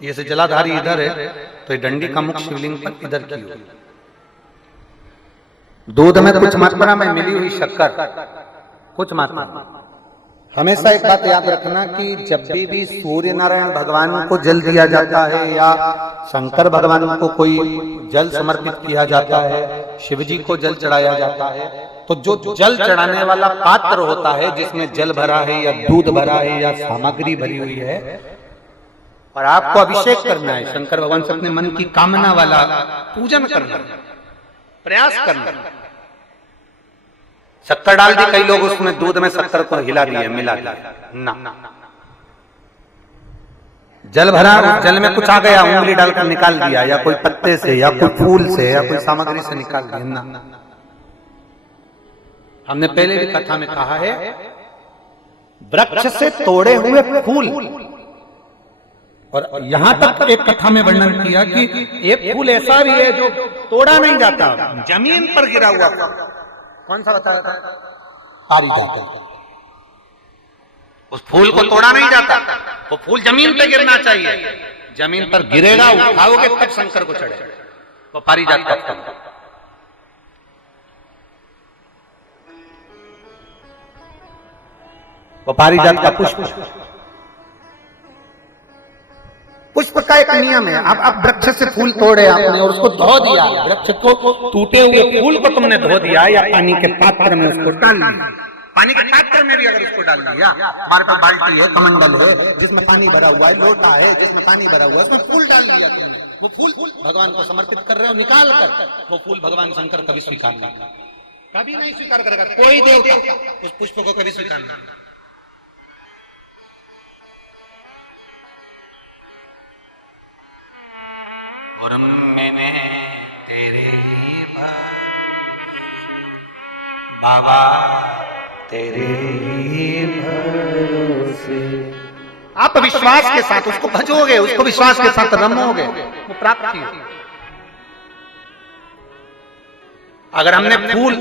ये से जलाधारी इधर है तो ये डंडी का मुख शिवलिंग पर इधर की हुई। दूध में कुछ मात्रा में मिली हुई शक्कर, कुछ मात्रा। हमेशा एक बात याद रखना कि जब भी सूर्य नारायण भगवान को जल दिया जाता है या शंकर भगवान को कोई जल समर्पित किया जाता है, शिव जी को जल चढ़ाया जाता है, तो जो जल चढ़ाने वाला पात्र होता है जिसमें जल भरा है या दूध भरा है या सामग्री भरी हुई है और आपको अभिषेक करना है शंकर भगवान से अपने मन की कामना वाला पूजन करना, प्रयास करना। शक्कर डाल दी, कई लोग उसमें दूध में शक्कर को हिला दिए, मिला दिया ना। जल भरा, जल में कुछ आ गया, उंगली डालकर निकाल दिया या कोई पत्ते से या कोई फूल से या कोई सामग्री से निकाल दिया ना। हमने पहले भी कथा में कहा है, वृक्ष से तोड़े हुए फूल, और यहां तक एक कथा में वर्णन किया कि एक फूल ऐसा भी है जो तोड़ा नहीं जाता, जमीन पर गिरा हुआ। कौन सा बताया था? पारिजात। उस फूल को तोड़ा नहीं जाता, वो फूल जमीन पे गिरना चाहिए, जमीन पर गिरेगा, उठाओगे तब शंकर को चढ़ेगा, वो पारिजात का फूल। वो पारिजात का पुष्प, पुष्प का एक नियम है। अब वृक्ष से फूल तोड़े आपने और उसको धो दिया, वृक्ष को टूटे हुए फूल को तुमने धो दिया या पानी के पात्र में उसको डाल दिया, पानी के पात्र में भी अगर उसको डाल दिया, हमारे पास बाल्टी है, कमंडल है जिसमें पानी भरा हुआ है, लोटा है जिसमें पानी भरा हुआ है, उसमें फूल डाल दिया तुमने, वो फूल भगवान को समर्पित कर रहे हो, निकाल कर वो फूल भगवान शंकर कभी स्वीकार नहीं, कभी नहीं स्वीकार करेगा कोई देवता उस पुष्प को कभी स्वीकार नहीं। और मैंने तेरे ही बाबा तेरे ही भरोसे, आप विश्वास के साथ उसको भजोगे, उसको विश्वास के साथ रमोगे, वो प्राप्ति है। अगर हमने फूल,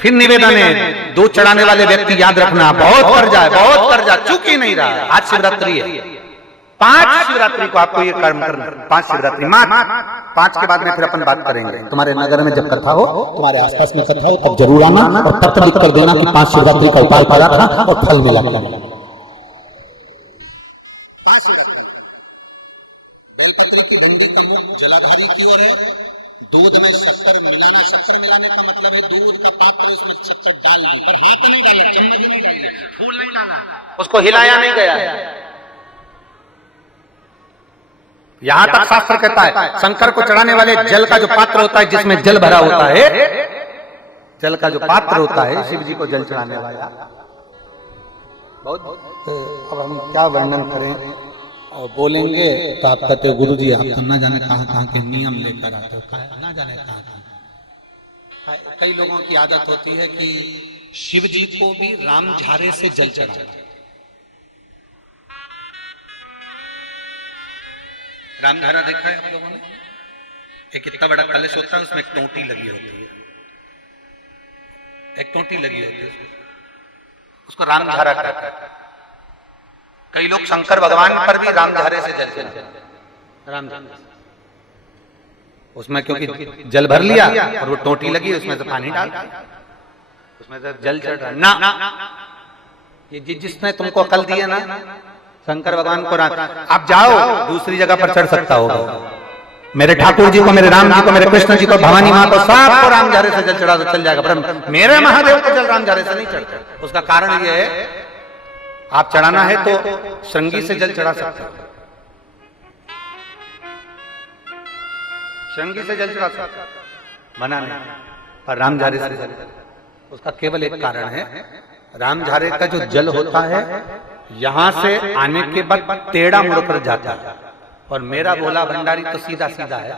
फिर निवेदन है, दूध चढ़ाने वाले व्यक्ति याद रखना, बहुत कर्जा है, बहुत कर्जा, चूक ही नहीं रहा। आज शिवरात्रि है, 5 शिवरात्रि को आपको ये कर्म करना, 5 शिवरात्रि मात्र, 5 के बाद में फिर अपन बात करेंगे। तुम्हारे नगर में जब कथा हो, तुम्हारे आसपास में कथा हो, तब जरूर आना और तब लिख कर देना कि 5 शिवरात्रि का उपाय पाया था और फल मिला। 5 शिवरात्रि बेलपत्री की डंडी का मुख जलाधारी की ओर है, दूध में शक्कर मिलाना, शक्कर मिलाने का मतलब है दूध का पात्र उसमें शक्कर डाल दी, पर हाथ नहीं डाला, चम्मच नहीं डाला, फूल नहीं डाला, उसको हिलाया नहीं गया। यहां तक शास्त्र कहता है शंकर को चढ़ाने वाले जल का जो पात्र होता है जिसमें जल भरा होता है, जल का जो पात्र होता है शिव जी को जल चढ़ाने वाला, बहुत। अब हम क्या वर्णन करें और बोलेंगे तो आप कहते हो गुरु जी आप तो न जाने कहां के नियम लेकर आते हो, न जाने कहां। कई लोगों की आदत होती है कि शिव जी को भी राम झारे से जल चढ़ाते। रामधारा देखा है आप लोगों ने? एक इतना बड़ा कलश होता है, उसमें एक टोंटी लगी होती है, एक टोंटी लगी होती है, उसको रामधारा कहते हैं। कई लोग शंकर भगवान पर भी रामधारे से जल चढ़ाते हैं, रामधारा उसमें, क्योंकि जल भर लिया और वो टोंटी लगी, उसमें से पानी डाल, उसमें से जल चढ़ रहा ना। ये जिसने तुमको अकल दी है ना, शंकर भगवान को आप जाओ दूसरी जगह पर चढ़ सकता होगा, मेरे ठाकुर जी को, मेरे राम जी को, मेरे कृष्ण जी को, भवानी माँ को, सबको रामझारे से जल चढ़ा तो चल जाएगा, पर मेरे महादेव को जल रामझारे से नहीं चढ़ता। उसका कारण ये है, आप चढ़ाना है तो श्रृंगी से जल चढ़ा सकते हो, श्रृंगी से जल चढ़ा सकते हो, मना नहीं, पर रामझारे से जल, उसका केवल एक कारण है, रामझारे का जो जल होता है यहां से आने के बाद टेढ़ा मुड़कर जाता है, और मेरा भोला भंडारी तो सीधा सीधा है।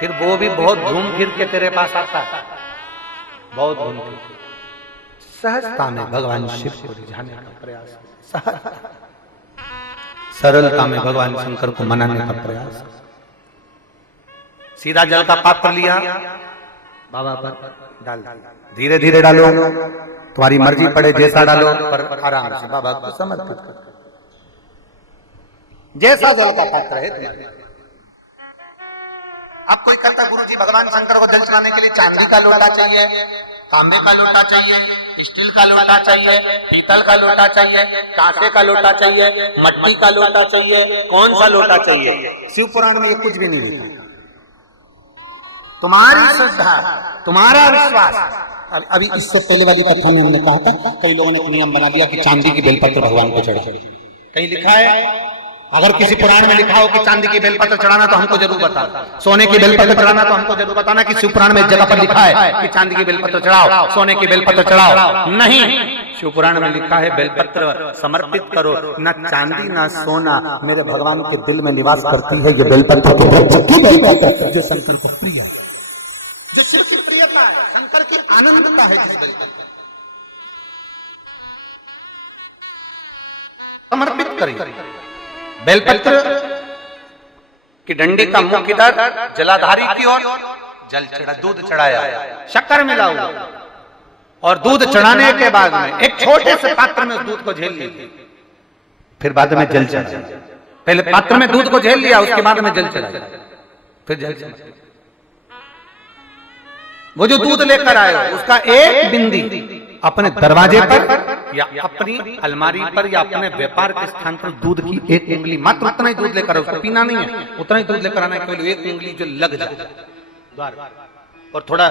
फिर वो भी बहुत घूम फिर के तेरे पास आता है, बहुत घूम फिर, सहजता में भगवान शिव को रिझाने का प्रयास, सरलता में भगवान शंकर को मनाने का प्रयास। सीधा जल का पात्र लिया, बाबा पर डाल, धीरे धीरे डालो, तुम्हारी मर्जी पड़े जैसा डालो, पर आराम से बाबा को समर्पित करो, जैसा जल का पात्र है तुम्हारे। अब कोई कहता गुरुजी भगवान शंकर को जल चढ़ाने के लिए चांदी का लोटा चाहिए, तांबे का लोटा चाहिए, स्टील का लोटा चाहिए, पीतल का लोटा चाहिए, कांसे का लोटा चाहिए, मट्टी का लोटा चाहिए, कौन सा लोटा चाहिए? शिव पुराण में ये कुछ भी नहीं लिखा। तुम्हारी श्रद्धा, तुम्हारा विश्वास। अभी इससे पहले वाली कथा में हमने कहा था, कई लोगों ने एक नियम बना दिया कि चांदी की बेलपत्र भगवान को चढ़ाओ। कहीं लिखा है? अगर किसी पुराण में लिखा हो कि चांदी की बेलपत्र चढ़ाना तो हमको जरूर बताना, सोने की बेलपत्र चढ़ाना तो हमको जरूर बताना कि शिव पुराण में एक जगह पर लिखा है कि चांदी की बेलपत्र चढ़ाओ, सोने की बेलपत्र चढ़ाओ। नहीं, शिव पुराण में लिखा है बेलपत्र समर्पित करो, न चांदी न सोना मेरे भगवान के दिल में निवास करती है ये बेलपत्र, जो शंकर को प्रिय है, जो शिव की प्रियता है, शंकर की आनंदता है, जिस बेलपत्र समर्पित करिए। बेलपत्र की डंडी का मुख इधर, जलाधारी की ओर, जल चढ़ा, दूध चढ़ाया, शक्कर मिला हुआ, और दूध चढ़ाने के बाद में एक छोटे से पात्र में दूध को झेल लिया, फिर बाद में जल चढ़ाया। पहले पात्र में दूध को झेल लिया, उसके बाद में जल चढ़ाया, फिर जल चढ़ाया। वो जो दूध लेकर आए उसका एक बिंदी अपने दरवाजे पर या अपनी अलमारी पर या अपने व्यापार के स्थान पर दूध की एक उंगली, मात्र उतना ही दूध लेकर आए, उसको पीना नहीं है, उतना ही दूध लेकर आना है, केवल एक उंगली जो लग जाए द्वार, और थोड़ा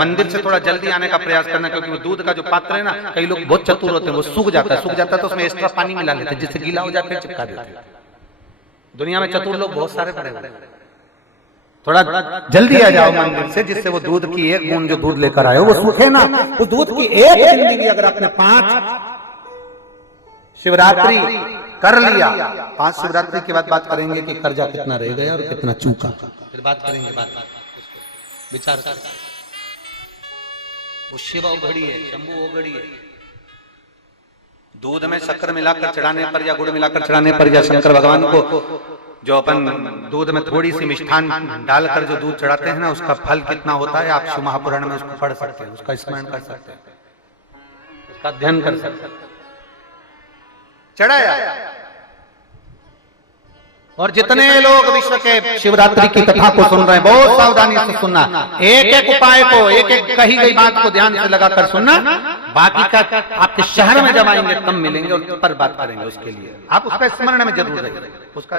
मंदिर से थोड़ा जल्दी आने का प्रयास करना, क्योंकि वो दूध का जो पात्र है ना, कई लोग बहुत चतुर होते हैं, वो सूख जाता है तो उसमें एक्स्ट्रा पानी मिला लेते हैं, जिससे गीला हो जाए फिर चिपका देते हैं। दुनिया में चतुर लोग बहुत सारे पड़े हुए, थोड़ा जल्दी आ जाओ मंदिर से, जिससे वो दूध की एक बूंद जो दूध लेकर आए वो सूखे ना। तो दूध की एक बूंद भी अगर आपने 5 शिवरात्रि कर लिया, 5 शिवरात्रि के बाद बात करेंगे कि कर्जा कितना रह गया और कितना चूका, फिर बात करेंगे, बात विचार कर। वो शिव उघड़ी है, शंभु उघड़ी है। दूध में शक्कर मिलाकर चढ़ाने पर या गुड़ मिलाकर चढ़ाने पर या शंकर भगवान को जो अपन दूध में थोड़ी सी मिष्ठान डालकर जो दूध चढ़ाते हैं ना, उसका फल कितना होता है आप शिव महापुराण में उसको पढ़ सकते हैं, उसका स्मरण कर सकते हैं, उसका अध्ययन कर सकते हैं। चढ़ाया, और जितने लोग विश्व के शिवरात्रि की कथा को सुन रहे हैं, बहुत सावधानी से सुनना, एक एक उपाय को, एक एक कही गई बात को ध्यान से लगाकर सुनना। बाकी का आपके शहर में जब आएंगे तब मिलेंगे और पर बात करेंगे, उसके लिए आप उसका स्मरण में जरूर रहिए, उसका